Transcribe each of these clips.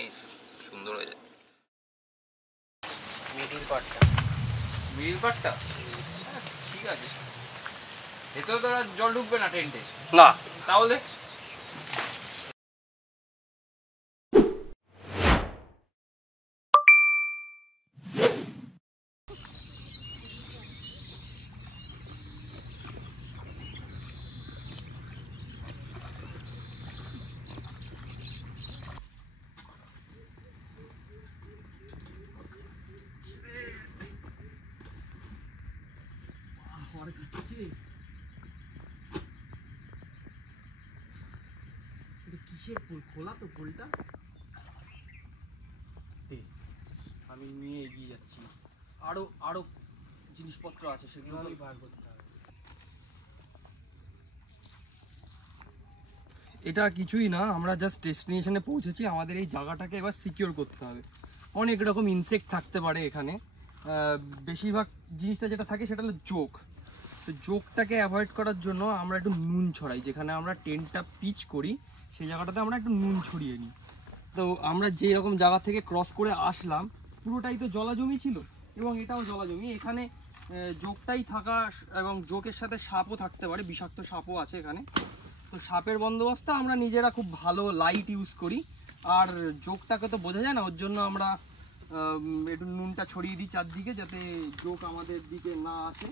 Nice, সুন্দর হয়েছে। Middle পার্টটা ঠিক আছে। ভেতরে তো জল ঢুকবে না টেন্টে? না। তাহলে কিসের ফুল? খোলা তো ফুলটা। আমি নিয়ে এগিয়ে যাচ্ছি, আরো আরো জিনিসপত্র আছে সেগুলো আমি বার করতে হবে। এটা কিছুই না, আমরা জাস্ট ডেস্টিনেশনে পৌঁছেছি। আমাদের এই জায়গাটাকে এবার সিকিউর করতে হবে। অনেক রকম ইনসেক্ট থাকতে পারে এখানে। বেশিরভাগ জিনিসটা যেটা থাকে সেটা হলো জোক। তো জোকটাকে অ্যাভয়েড করার জন্য আমরা একটু নুন ছড়াই। যেখানে আমরা টেন্টটা পিচ করি সেই জায়গাটাতে আমরা একটু নুন ছড়িয়ে নিই। তো আমরা যেই রকম জায়গা থেকে ক্রস করে আসলাম পুরোটাই তো জলাজমি ছিল, এবং এটাও জলাজমি। এখানে জোকটাই থাকা, এবং জোকের সাথে সাপও থাকতে পারে, বিষাক্ত সাপও আছে এখানে। তো সাপের বন্দোবস্ত আমরা নিজেরা খুব ভালো লাইট ইউজ করি। আর জোকটাকে তো বোঝা যায় না, ওর জন্য আমরা একটু নুনটা ছড়িয়ে দিই চারদিকে, যাতে জোক আমাদের দিকে না আসে।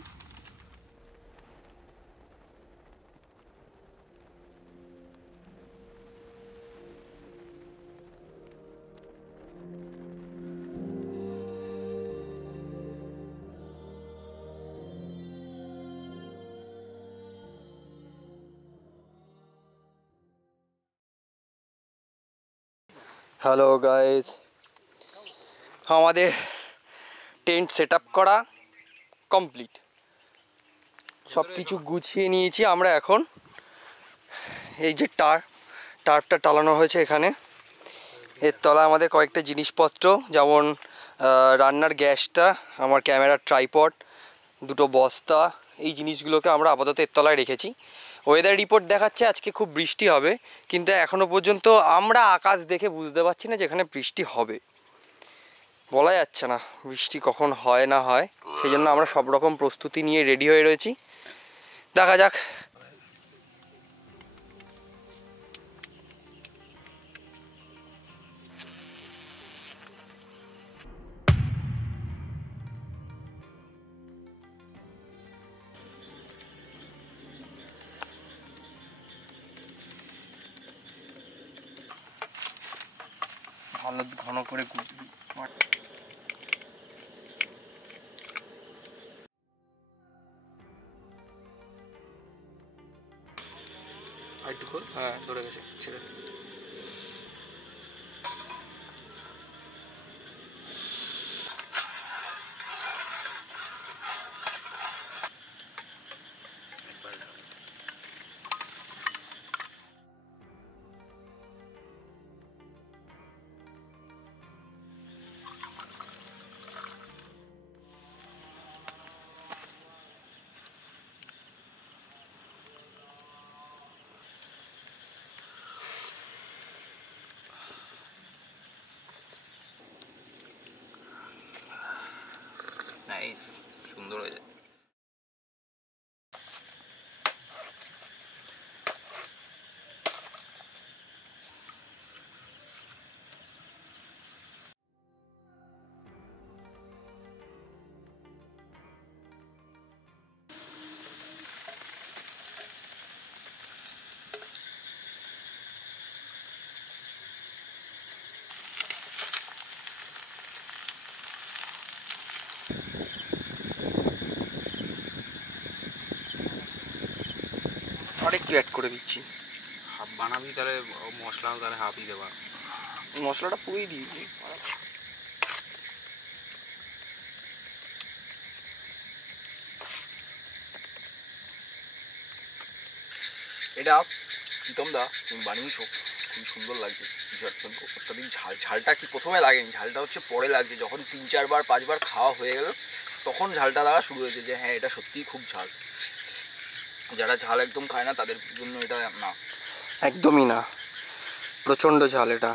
হ্যালো গাইজ, আমাদের টেন্ট সেট আপ করা কমপ্লিট। সব কিছু গুছিয়ে নিয়েছি আমরা। এখন এই যে টার্পটা টালানো হয়েছে এখানে, এর তলায় আমাদের কয়েকটা জিনিসপত্র, যেমন রান্নার গ্যাসটা, আমার ক্যামেরার ট্রাইপড, দুটো বস্তা, এই জিনিসগুলোকে আমরা আপাতত এর তলায় রেখেছি। ওয়েদার রিপোর্ট দেখাচ্ছে আজকে খুব বৃষ্টি হবে, কিন্তু এখনও পর্যন্ত আমরা আকাশ দেখে বুঝতে পারছি না যেখানে বৃষ্টি হবে। বলা যাচ্ছে না বৃষ্টি কখন হয় না হয়, সেই জন্য আমরা সব রকম প্রস্তুতি নিয়ে রেডি হয়ে রয়েছি। দেখা যাক। ভালো ঘন করে হ্যাঁ ধরে গেছে, ছেড়ে নাইস, সুন্দর হয়েছে। আরেকটু অ্যাড করে দিচ্ছি। হাফ বানাবি তাহলে মশলাও তাহলে হাফই দেবা। মশলাটা পুরোই দিয়েছি। এটা প্রীতম দা তুমি বানিয়েছো, খুব সুন্দর লাগছে। অত্যাধিক ঝালটা কি প্রথমে লাগেনি, ঝালটা হচ্ছে পরে লাগছে, যখন 3-4 বার 5 বার খাওয়া হয়ে গেল তখন ঝালটা লাগা শুরু হয়েছে যে হ্যাঁ এটা সত্যিই খুব ঝাল। যারা ঝাল একদম খায় না তাদের জন্য এটা না, একদমই না, প্রচণ্ড ঝাল এটা।